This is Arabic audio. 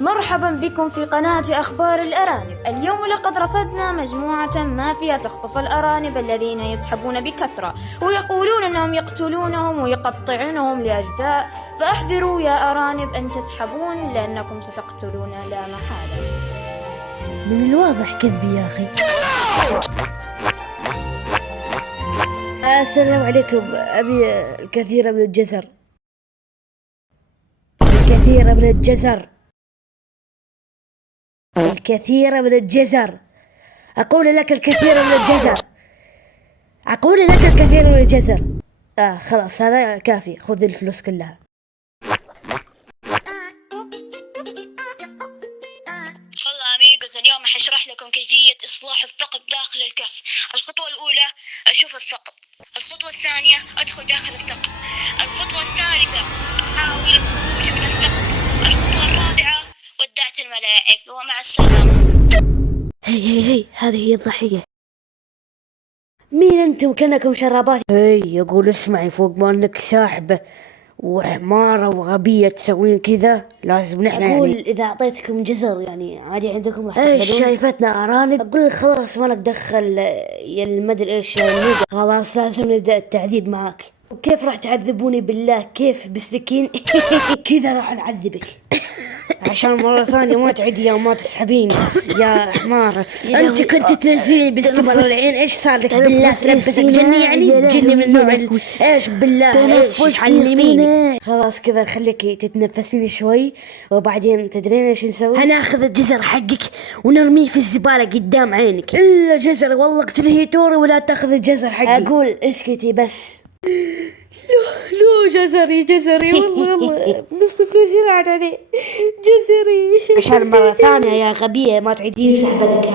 مرحبا بكم في قناة أخبار الأرانب. اليوم لقد رصدنا مجموعة مافيا تخطف الأرانب الذين يسحبون بكثرة ويقولون أنهم يقتلونهم ويقطعونهم لأجزاء، فاحذروا يا أرانب أن تسحبون لأنكم ستقتلون لا محالة. من الواضح كذبي يا أخي. السلام عليكم. أبي الكثير من الجزر، الكثير من الجزر، الكثير من الجزر. أقول لك الكثير من الجزر، أقول لك الكثير من الجزر. خلاص هذا كافي، خذ الفلوس كلها. والله أميغوز، اليوم حشرح لكم كيفية إصلاح الثقب داخل الكهف. الخطوة الأولى أشوف الثقب، الخطوة الثانية أدخل داخل الثقب، الخطوة الثالثة أحاول الخروج من الثقب، الخطوة الرابعة ودعت الملاعب ومع السلامة. هي هذه هي الضحية. مين أنتم؟ كأنكم شرابات. يقول اسمعي، فوق ما أنك ساحبة وحمارة وغبية تسوين كذا لازم نحن أقول يعني إذا أعطيتكم جزر يعني عادي عندكم راح تقبلون؟ شايفتنا أرانب؟ أقول خلاص ما لك دخل يا المدري إيش يا خلاص لازم نبدأ التعذيب معاك. وكيف راح تعذبوني بالله؟ كيف بالسكين؟ كذا راح نعذبك عشان مرة ثانية ما تعدي وما تسحبين يا حمارة. أنت كنت تنزلي باستمرار العين، إيش صار لك بالله؟ تلبسك جني يعني؟ جني من نوع إيش بالله؟ إيش علميني. خلاص كذا خليكي تتنفسين شوي وبعدين تدرين إيش نسوي؟ هناخذ الجزر حقك ونرميه في الزبالة قدام عينك. إلا جزر والله اقتلي توري ولا تاخذ الجزر حقي. أقول اسكتي بس. لو جزري والله نص فلوسي راحت عليه. جزري عشان مرة ثانية يا غبية ما تعيدين سحبتك.